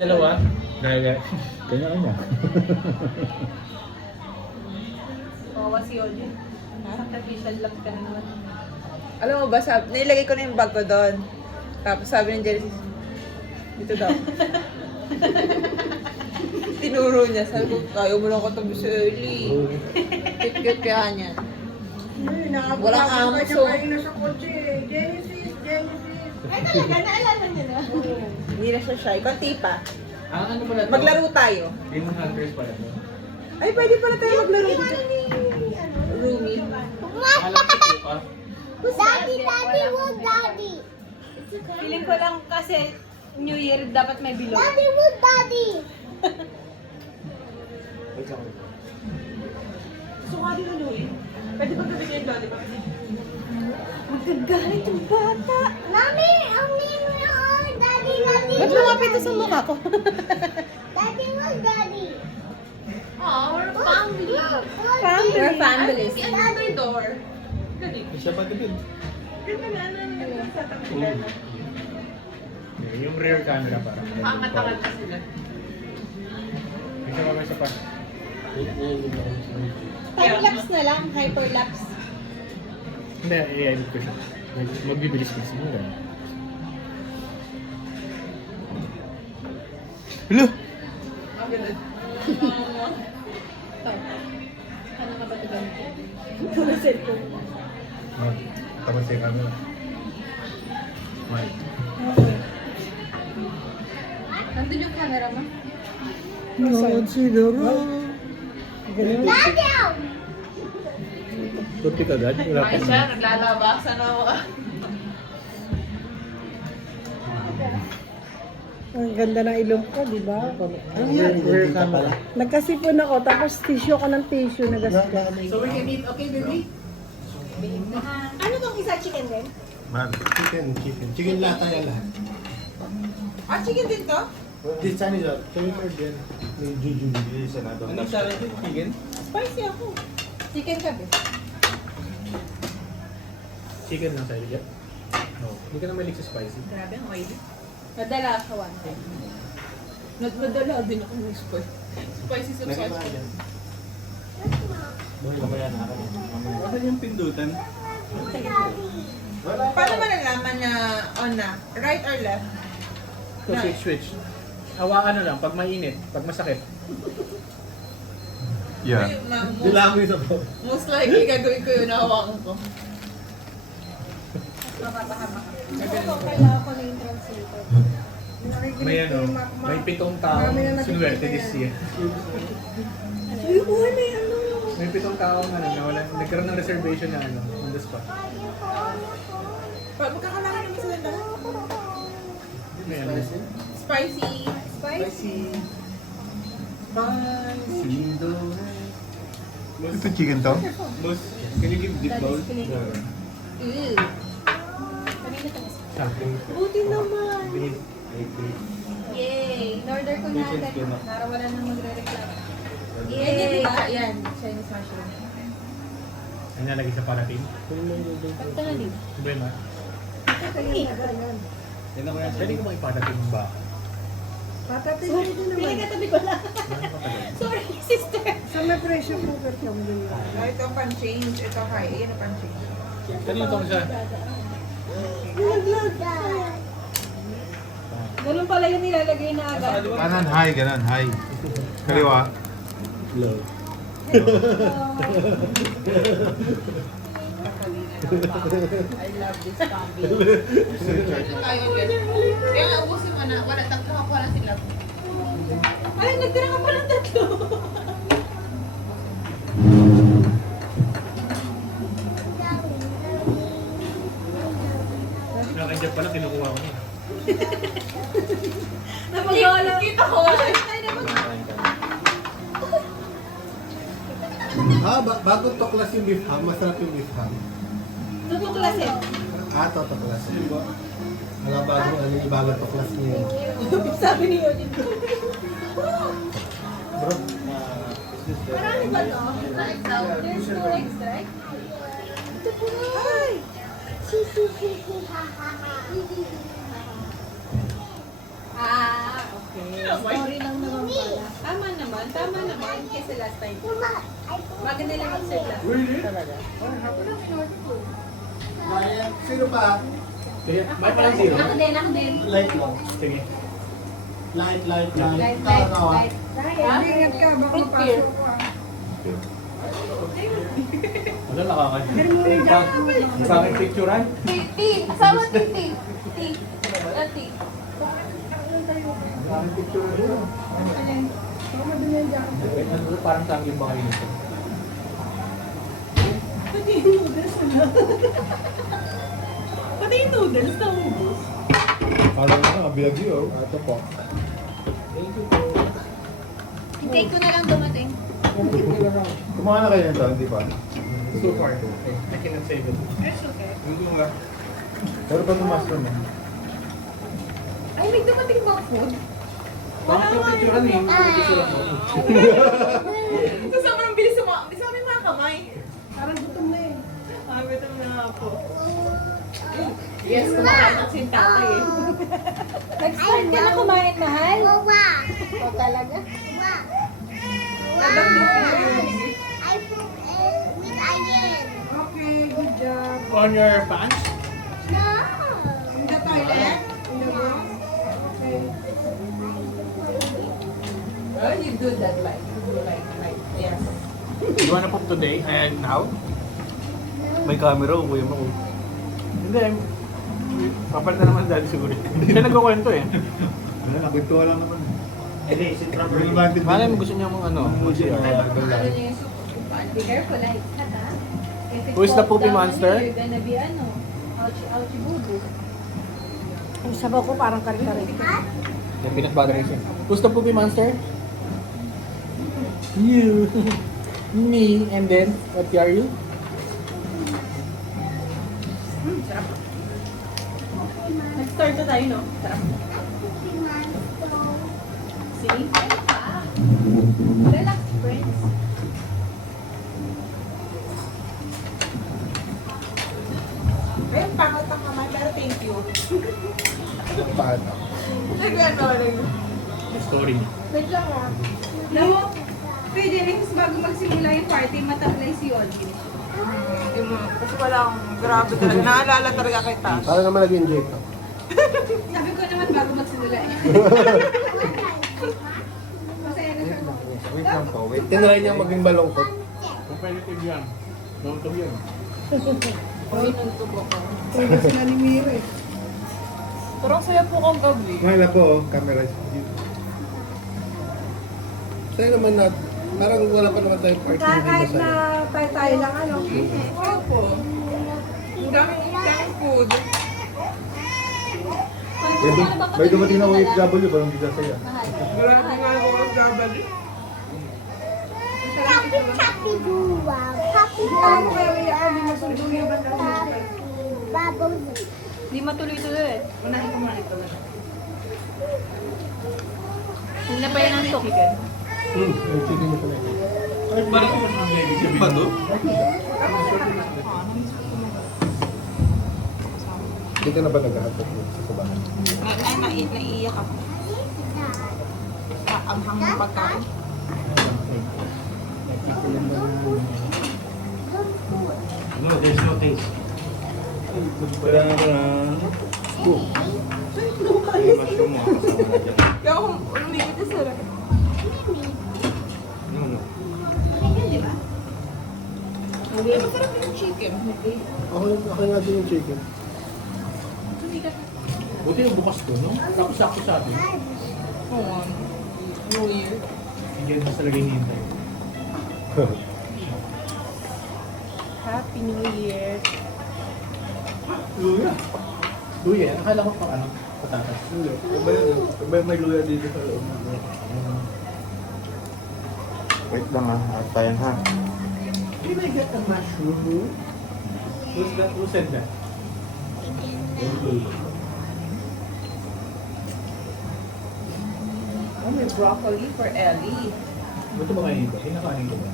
Dalawa? Dahil Kanya-kanya. Oo, si Odin. Sacrificial love ka na naman. Alam mo ba, nilagay ko na yung bag ko doon. Tapos sabi ng Genesis, dito daw. Tinuro niya. Sabi ko, ayaw mo lang katabi si Ellie. Cute-cute kaya niya. Walang amso. Sa kotse. Genesis. Ay talaga, naalala niya na. Hindi na siya shy. Konti pa. ano pala to? Maglaro tayo. Demon Hunters pala to. Ay, pwede pala tayo maglaro dito. Roomy. Alam ko pa. Daddy, wood, daddy. Feeling ko lang kasi New Year dapat may bilog. Daddy, wood, daddy. Sukali na Louie. Pwede ba gawin yung lollipop? Magagalit yung bata. Mommy, ang name yun. Daddy, Ba't lumapit sa mukha ko? Daddy, wood, daddy. Oh, we're family. Family. We're families. Daddy door. Isa pa din. Ganda na, ano sa tabi Yung rear camera para. Pangatangan na sila. Isa pa. Time-lapse na lang, hyperlapse. Hindi, i-edit ko siya. Magbibilis kasi mo lang. Hello! Ang ganda. Ano ka ba ito ganito? Puro cellphone. Tapos yung camera. One. Okay. Nandun yung camera mo? Daddy, out. Turti ka agad? Wala Ay siya, naglalabasan na ako. Ang ganda ng ilong ko, di ba? Rear camera. Nagkasipon ako, tapos tissue ko ng tissue na gastos. So we can eat, okay baby? Ano tong isa, chicken din? Man. Chicken lata yan lahat. Ah, chicken din to? This Chinese, kami pa din. May juju. Ano sa akin? Chicken? Spicy ako. Chicken ka ba? Chicken lang sa'yo, Jeff? No. Hindi ka na mahilig sa spicy. Grabe ang oily. Nadala sa one time. Nadala din ako ng spicy soup Lagay sauce. pa yan. Mamaya na ako. Ano yung pindutan? Paano malalaman na on na? Right or left? So, switch. Hawakan na lang pag mainit, pag masakit. Ay, Dilaan mo yung sabaw. most likely gagawin ko yun, nahawakan ko. Kailangan ko na yung translator. May ano, may 7 tao sinuwerte this year. Uy, may ano. May 7 tao nga nawala, nagkaroon ng reservation na ano, on the spot. Magkakalangan naman sila lahat. May ano. Spicy. Spicy. Spicy Ito chicken to? Boss, can you give deep bowl? Ew. Kanina ito mas. Something. Buti naman. Yay! In-order ko na agad para wala nang magre-reklamo. Yay! Yan, Diba? yan. Chinese mushroom. Ano nalagay sa parating? Pagka na din. Diba yun, ma? Yan ako yan. Pwede ko bang iparating yung ba? Patatin mo din naman. Pinagkatabi ko lang. Sorry, sister. Sa may pressure cooker ka mo din. Ah, ito ang pan-change. Ito kaya. Yan ang pan-change. Kanino itong isa? Ganun pala yung nilalagay na agad. Kanan high, ganun high. Kaliwa. Low. I love this family. Tayo din. Kaya nga ubusin mo na. Wala, tatlo ako wala sila. Ay, nagtira ka pa ng tatlo. Nakakandyan pala, kinukuha ko na. Napagawala. Kita ko. Bago tuklas yung beef ham, masarap yung beef ham. Tutuklasin. Tuklas. Mga bago tuklas niya. Sabi ni Odin. Bro, Marami ba to? There's no eggs, right? Ay! Ah, okay. Story lang naman pala. Tama naman. Kasi last time. Maganda lang ang set last time. Talaga. Sino pa? Sige, may palang zero. Ako din. Light lang. Sige. Light. Light. Ingat ka, baka Fruit beer. mapasok ko. Ano nakakad? Sa akin picturean? Asawa Titi. Titi. Sa akin picturean yun. Ano parang sa akin ba kayo nito? Pati yung noodles na ubos. Parang bilag yun. Ito po. Thank you po. Hintay ko na lang dumating. Kumain na kayo nito, hindi pa? So far, okay. I cannot save it. It's okay. Pero pa mushroom eh. Ay, may dumating bang food? Bakit yung picturean eh? Picturean mo. Ito sobrang bilis sa mga kamay. Parang gutom na eh. Gutom na ako. Yes, kumakain ng sintata eh. Nag-start ka na kumain, mahal? Wawa. O talaga? I put with iron. Okay, good job. On your pants? No. In the toilet? In the room? Okay. Oh, you do that like yes. You wanna poop today and now? May camera ko, kuya mo. Hindi. Papalit na naman dahil siguro. Siya nagkukwento eh. Nagkwentuhan lang naman. Hindi, si Trevor. Relevant din. Malay mo gusto niya mong ano? CR. Ano niya yung soup? Be careful, like, hata. If it Who is the falls poopy down on monster? you, you're gonna be ano, ouchie boo-boo. Ang sabaw ko parang kare-kare. Yung peanut butter raisin. Who's the poopy monster? You. Me. And then, what are you? Nag-start na tayo, no? Sarap. See? Ano pa? Relax, friends. Ay, pangat ang kamay, pero thank you. Paano? Story niya. Wait lang ah. No, pwede rin bago magsimula yung party, mataplay si Audrey. Hindi mo, kasi wala akong grabe talaga. Naalala talaga kay Tash. Parang naman nag-enjoy ka. Sabi ko naman bago magsimula eh. Masaya na siya. Wait lang po, wait. Tinry niyang maging malungkot. Competitive yan. Don't to yan. Kaya sila ni Mira eh. Pero ang saya po kong gabi. Mahal ako, camera is view. Sa'yo naman na, parang wala pa naman tayong party na hindi Kahit masaya. na tayo lang ano. Opo. Ang daming food. May dumating na OFW, parang hindi ka saya. Wala akong nga ako ang gabali. Happy Dua. Happy Alam mo kaya may ako, hindi masundo yung banda. Bubbles. Hindi matuloy-tuloy eh. Unahin ko muna ito. Hindi na pa yan ang tok. Yung chicken mo pala. Ay, parang mas ang baby sabihin. Pa to? Hindi ka na ba naghahatap sa bahay? Naiiyak ako. Ang hanggang pagkain. No, there's no taste. Kailangan ko na... Yung mushroom mo, kasama na dyan. Kaya ako, hindi ko ito sarap. No. Hindi masarap yung chicken. Ako nga din yung chicken. Buti yung bukas ko, no? Tapos sakto sa atin. Oo. New Year. Hindi yan mas talaga hinihintay. Happy New Year. Luya. Luya? Akala ko pang ano? Patatas. Hindi. May luya dito sa loob. Wait lang at tayo ha. Did I get the mushroom? Who's that? Who said that? Oh, may broccoli for Ellie. Buto ba kainin ko? Pinakain ko ba?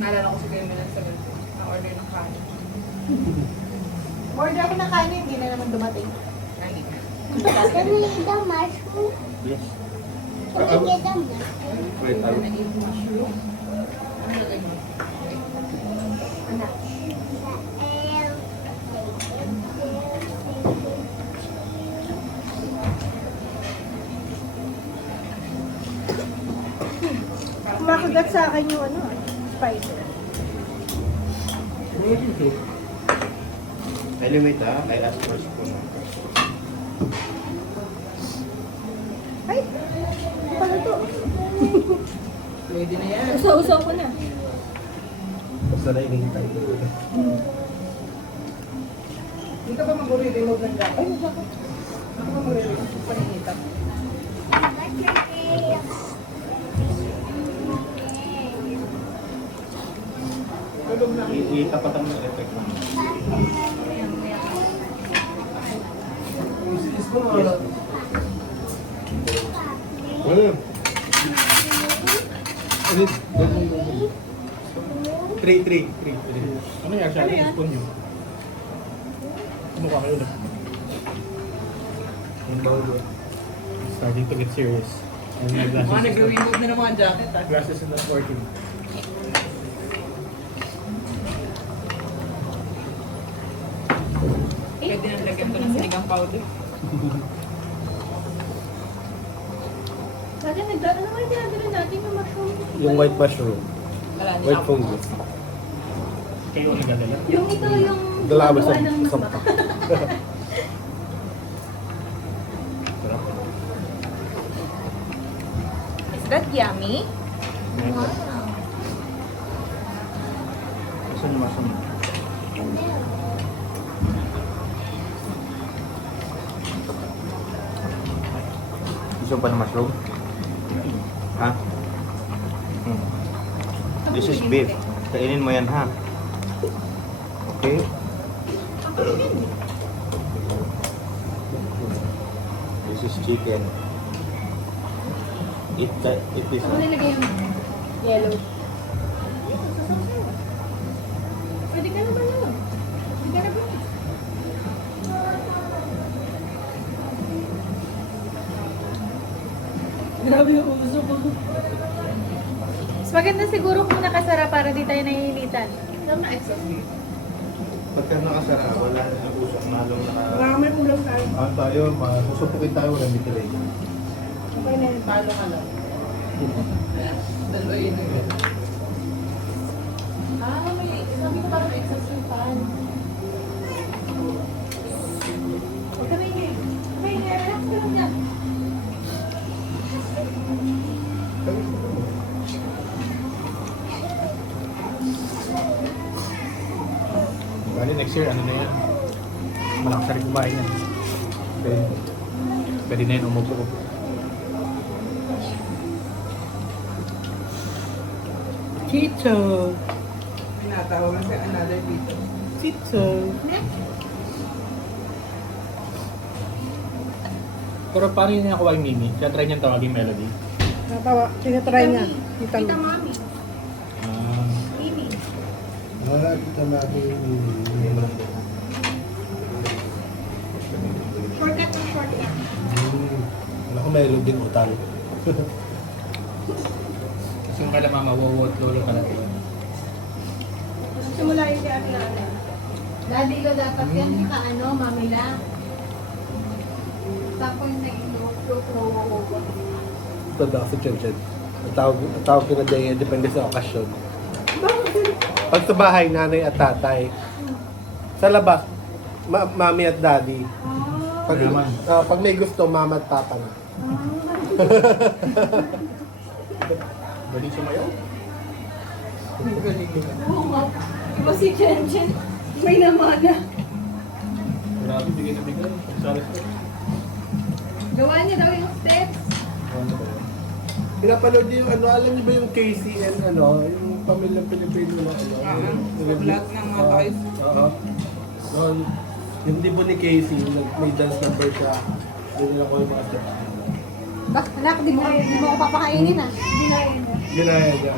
Naalala ko si Kuya Milan sa ganito. Na-order ng kanin. Order ako ng kanin, hindi na naman dumating. Kanin. Can we eat the mushroom? Yes. Can we get the mushroom? Wait, I'll... Kumakagat sa akin yung ano, spicy. Elimate ha, I ask for spoon. Ay! Ano pala to? Pwede na yan. Usaw-usaw ko na. Basta na inihintay. Hindi ka ba mag-remove ng jacket? Ay, bakit? Ako ba mag-remove? Paninitap. Itapat ang effect mo. Three. Ano nangyari sa atin? Spoon nyo. Mukha kayo na. Starting to get serious. And my Mga glasses, nag-remove na ng mga jacket ah. glasses is not working. Pwede na lagyan ko ng sinigang powder. Dati ano naman yung ginagano natin yung mushroom? Yung white mushroom. Wala niya. White fungus. Kayo ang nagdadala. Yung ito yung Dalawa sa gumagawa ng sampa. Sarap. Is that yummy? Gusto nyo masama. Gusto pa ng mushroom? Ha? This is beef. Kainin mo yan ha. Okay? This is chicken. Eat this. Ako nilagay yung yellow. Pwede ka naman yun. Pwede ka naman. Grabe yung uso ko. Mas maganda siguro kung nakasara para di tayo nahihilitan. Pagka nakasara, wala na usok na halong naka... May ulam tayo. Tayo, masusupukin tayo ng mitilay. Okay na yun. Palo ka lang. Dalawa yun. Sabi ko parang exhaust yung pan. Huwag ka may relax ka lang dyan. Bali next year, ano na yan? Malakas na rin kumain yan. Pwede na yun umupo ko. Tito. Tinatawag sa another Tito. Tito. Pero paano yun nakuha yung Mimi? Siya try niyang tawagin Melody. Natawa. Tinatry niya. Kita Tita mo. Mami. Ah, Mimi. Wala, kita natin yung... Shortcut ng shortcut. Wala ko may loading utal. kasi yung kala mama, wawot, lolo ka natin. Simula yung si Ate Nana. Daddy ko dapat yan, ka ano, mami lang. Tapos naging low. Ito daw si Chen. Ang tawag ko na Daya, depende sa okasyon. Pag sa bahay, nanay at tatay. Sa labas, mami at daddy. Pag, Naman. pag may gusto, mama at papa na. Dali sumayaw. Iba si Chen. May namana. Grabe, bigay na bigay. Sorry. Gawa niya daw yung steps. Pinapanood niyo yung ano, alam niyo ba yung KCN ano, yung pamilyang Pilipino na ano? Lahat ng mga toys. Oo. Noon, yung dibo ni Casey, may dance number siya. Doon nila ko yung mga steps. Ba, anak, di mo ako papakainin ah. Hindi na yun. Ginaya niya.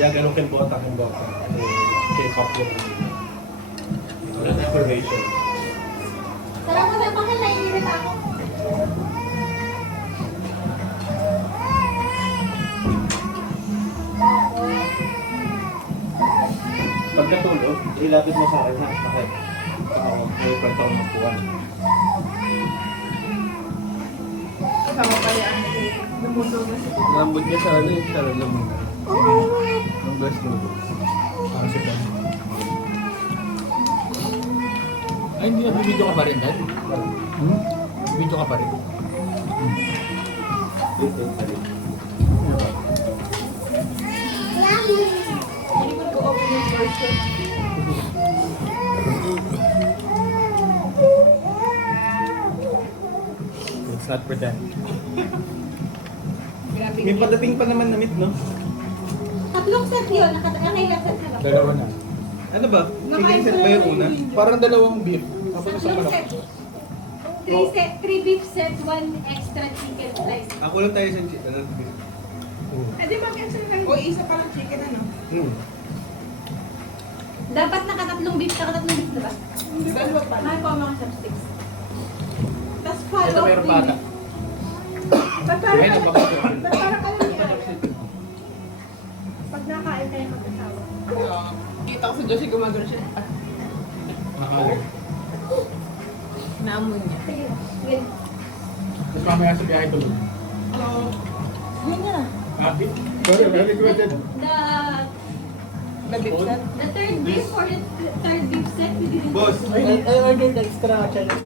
Yan, ganun kimbota. K-pop yung inspiration. Salamat sa bakit naiinit ako. Pagkatulog, ilapit mo sa akin ha. Bakit? May kwento ko ng puwan. Kasama pa yan. Lambot niya sa ano yung sa lamang. Ang best mo. Para sa Juan. Ay, hindi na bibidyo ka pa rin, Dad? Bibidyo ka pa rin. Hindi ko nag-open yung version. Let's not pretend. May padating pa naman na meat, no? Tatlong set yun. Nakailang set na ba? Dalawa na. Ano ba? Chicken set ba yung una? Parang dalawang beef. Tapos isang Tatlong manok. set. 3 beef set, 1 extra chicken slice. Ako lang tayo sa chicken. Eh, di mag-cancel kayo. O, isa pa lang chicken, ano? Dapat nakatatlong beef, nakatatlong beef, diba? Dalawa pa. May po mga chopsticks. Tapos Ito follow up mayroon din. pata. Ba't parang Ayun, alam napakasya. ba't parang alam niya? Pag nakain kayo mag-asawa. Kita ko si Josie gumagano siya. Nakakain. Naamoy niya. Sige, sige. Tapos mamaya sa biyahe tulog. Yun na. Ate? Sorry, very good. Nabigsan. The third beef or the third beef set, we didn't Boss, I ordered extra challenge.